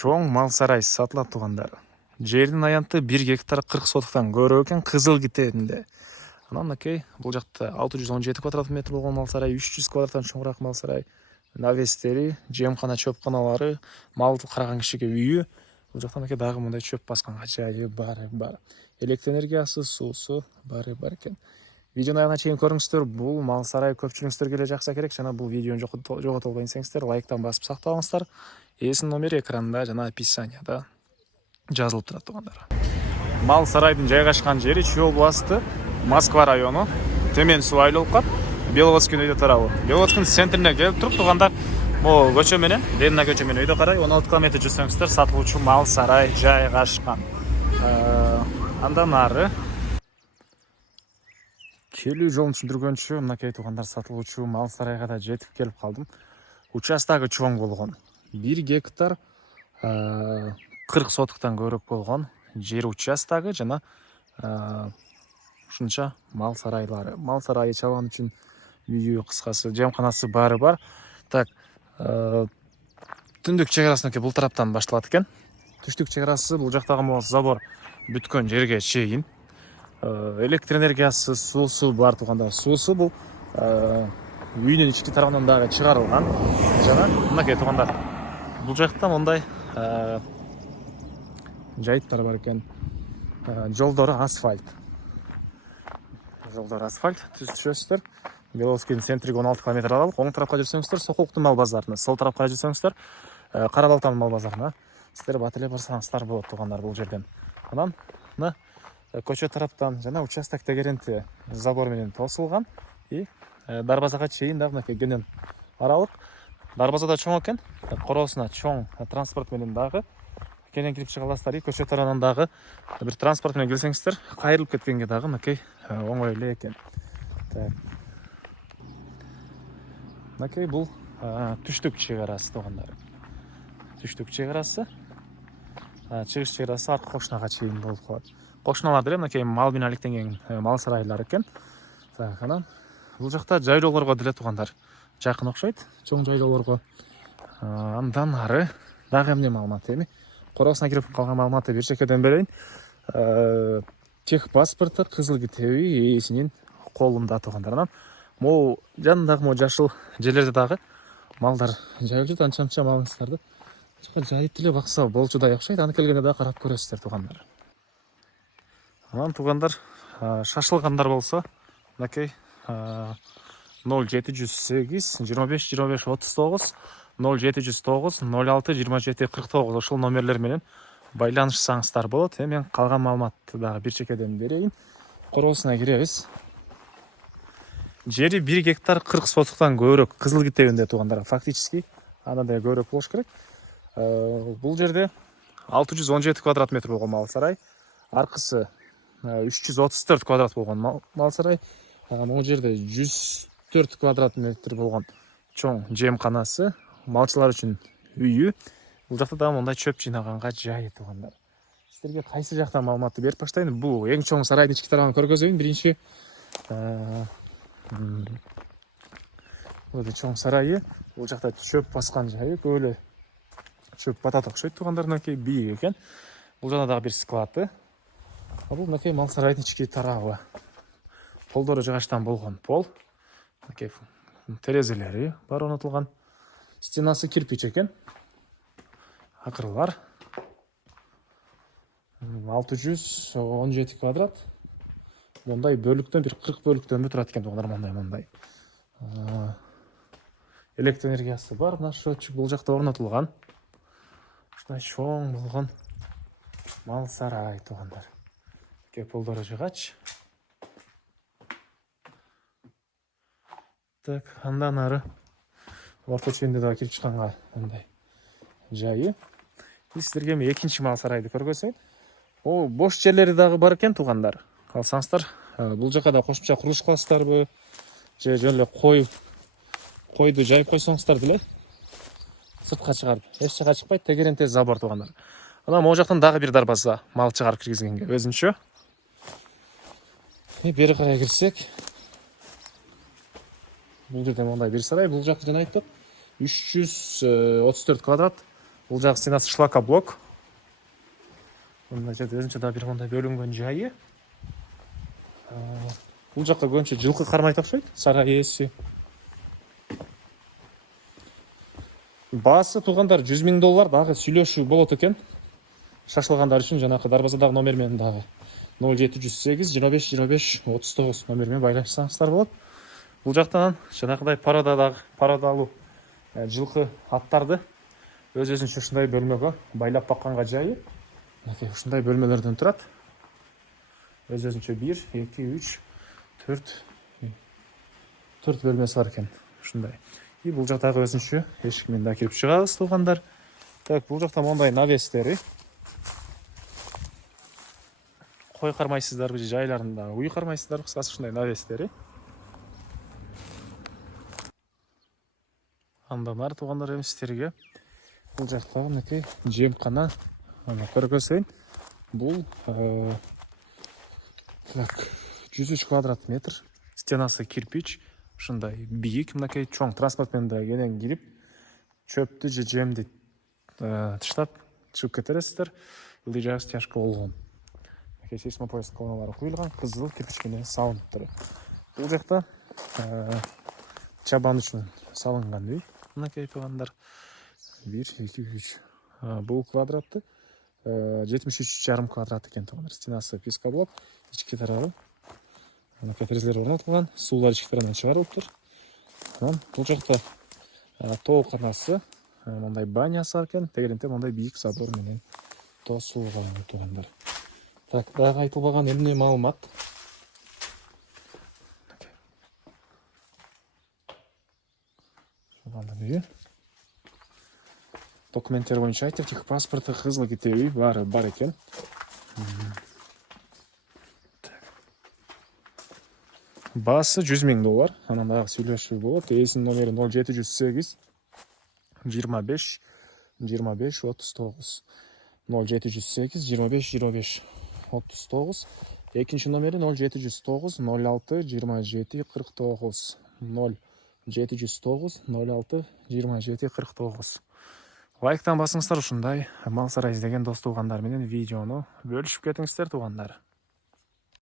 чоң мал сарай сатылат тугандар. Жердин аянты 1 гектар 40 сотуктан көрө экен Кызыл Китебинде. Анан мынакей бул жакта 617 квадрат метр болгон мал сарай, 300 квадраттан чоңураак мал сарай, навестери, жемкана, чөпканалары, малды караган кишиге үйү. Бул жакта мынакей дагы мындай чөп баскан ажайып бар. Электр энергиясы, суусу бар экен. Видеону аягына чейин көрүңүздөр. Бул мал сарай көпчүлүгүңүздөргө эле жакса керек. Жана бул видеону жогото албайын десеңиздер, лайктан басып сактабаңыздар. Эсинин номери экранда жана описанияда жазылып турат тугандар. Мал сарайдын жайгашкан жери Чүй басты, Москва району, Темен суу айланып калат. Беловодский өйдө тарабы. Беловодскийдин центрине келип туруп тугандар. Могу көчө менен, Ленина көчө менен өйдө карай 16 км жүрсөңүздөр сатылуучу мал сарай жайгашкан. Андан ары келүү жолун түшүндүргөнчү мынакей тугандар сатылуучу мал сарайга да жетип келип калдым. Участогу чоң болгон. 1 гектар 40 сотуктан көрөк болгон жер участогу жана ушунча мал сарайлары. Мал сарайы чабан үчүн үйү, кыскасы жемканасы баары бар. Так, түндүк чек бул тараптан башталат экен. Түштүк чек бул жактагы могу забор бүткөн жерге чейин. Электр энергиясы, суусу бар тугандар. Суусу бул үйүнүн ички тарабынан дагы чыгарылган. Жана мынакей тугандар. Бул жакта мындай жайыттар бар экен. Жолдору асфальт. Түз түшөсүздөр. Беловодскийдин центриге 16 км аралык. Оң тарапка жүрсөңүздөр Сокулуктун мал базарына, сол тарапка жүрсөңүздөр Кара Балтанын мал базарына. Сиздер бат эле барсаңыздар болот тугандар бул жерден. Анан мына көчө тараптан жана участок тегеренти забор менен тосулган. И дарбазага чейин дагы мынакей кенен аралык. Дарбаза да чоң экен. Короосуна чоң транспорт менен дагы кенен кирип чыга аласыздар. И көчө тарабынан дагы бир транспорт менен келсеңиздер, кайрылып кеткенге дагы мынакей оңой эле экен. Мынакей бул түштүк чек арасы тугандар. Түштүк чек арасы. Чыгыш чек арасы аркы кошунага чейин болуп калат. Кошуналар деле мынакей мал менен алектенген мал сарайлар экен. Так, анан бул жакта жайлоолорго деле тугандар жакын окшойт, чоң жайлоолорго. Андан ары дагы эмне маалымат эми? Короосуна кирип калган маалыматты бир чекеден берейин. Тех паспорты Кызыл Китеби ээсинин колунда тугандар. Анан могу жанындагы могу жашыл жерлерде дагы малдар жайылып, анча-мынча малыңыздарды жайып деле бакса болчудай окшойт. Аны келгенде дагы карап көрөсүздөр тугандар. Анан тугандар шашылгандар болсо мынакей 0708 25 25 39 0709 06 27 49 ошол номерлер менен байланышсаңыздар болот. Мен калган маалыматты дагы бир чекеден берейин. Короосуна киребиз. Жери 1 гектар 40 сотуктан көбүрөөк Кызыл Китебинде тугандар. Фактически андан да көбүрөөк болуш керек. Бул жерде 617 квадрат метр болгон мал сарай, аркысы 334 квадрат болгон мал сарай, могу жерде 104 квадрат метр болгон чоң жемканасы, малчылар үчүн үйү. Бул жакта дагы мындай чөп жыйнаганга жайы тугандар. Сиздерге кайсы жактан маалыматты берип баштайын? Бул эң чоң сарайдын ички тарабын көргөзөйүн. Биринчи бул чоң сарайы, бул жакта чөп баскан жайы, көп эле чөп батат окшойт тугандар, мынакей бийик экен. Бул жана дагы бир склады. Бул мынакей мал сарайдын ички тарабы. Полдору жыгачтан болгон пол. Мынакей терезелери бар орнотулган. Стенасы кирпич экен. Акырлар 617 квадрат. Мондай бөлүктөн бир 40 бөлүктөн турат экен тугандар, мондай. Электр энергиясы бар, мына счетчик бул жакта орнотулган. Ушундай чоң болгон мал сарай тугандар. Полдору жыгач. Так, андан ары орто чейинде дагы кирип чыкканга мындай жайы. Сиздерге эми экинчи мал сарайды көргөзөйүн. Бош жерлери дагы бар экен тугандар. Алсаңыздар, бул жака да кошумча курулуш кыласыздарбы? Же жөн эле койду жайып койсоңуздар деле сыртка чыгарып, эч жака чыкпайт, тегеренте забор тугандар. Анан могу жактан дагы бир дарбаза мал чыгарып киргизгенге өзүнчө. Бери карай кирсек, бул жерде мындай бир сарай. Бул жакта жана айттык 334 квадрат Бул жак стенасы шлакоблок. Мындай жерде өзүнчө да бир мындай бөлүнгөн жайы. Бул жакка көбүнчө жылкы кармайт окшойт, сарай ээси. Баасы туугандар $100,000 дагы сүйлөшүү болот экен. Шашылгандар үчүн жанакы дарбазадагы номер менен дагы 0708 25 25 39 номер менен байланышсаңыздар болот. Бул жактан жанакыдай пародалуу жылкы аттарды өз-өзүнчө ушундай бөлмөгө байлап бакканга жайы. Ушундай бөлмөлөрдөн турат. Өз-өзүнчө 1 2 3 4 бөлмөсү бар экен. Ушундай. И бул жактагы өзүнчө эшик менен да кирип чыгабыз туугандар. Так, бул жакта мондай навестери. Кой кармайсыздарбы же жайларында уй кармайсыздарбы, кыскасы ушундай навестери. Андан ары туугандар эми сиздерге бул жактагы мынакей жемкана көргөзөйүн. Бул 103 квадрат метр, стенасы кирпич, ушундай бийик, мынакей чоң транспорт менен да кенен кирип, чөптү же жемди таштап чыгып кетерсиздер. Ылдый жайыбыз тяжко болгон. Сейсмопоезд колоналары куюлган, кызыл кирпичкене салыныптыр. Бул жакта чабан үчүн салынган үй. Мынакей туугандар 1 2 3 бул квадратты 73,5 квадрат экен туугандар. Стенасы пескоблок, ички тарабы мынакей терезелер орнотулган, суулар ички тарабынан чыгарылыптыр. Бул жакта тооканасы, мындай банясы бар экен, тегеренте мындай бийик забор менен тосулган туугандар. Так, дагы айтылбаган эмне маалымат. Документтер боюнча айтып, техпаспорты, кызыл китеби баары бар экен. Баасы $100,000. Анан дагы сүйлөшүү болот. Ээсинин номери 0708 25 25 39. 0708 25 25 39. Экинчи номери 0709 06 27 49. 0709 06 27 49. Лайктан басыңыздар, ушундай мал сарай издеген дос туугандар менен видеону бөлүшүп кетиңиздер туугандар.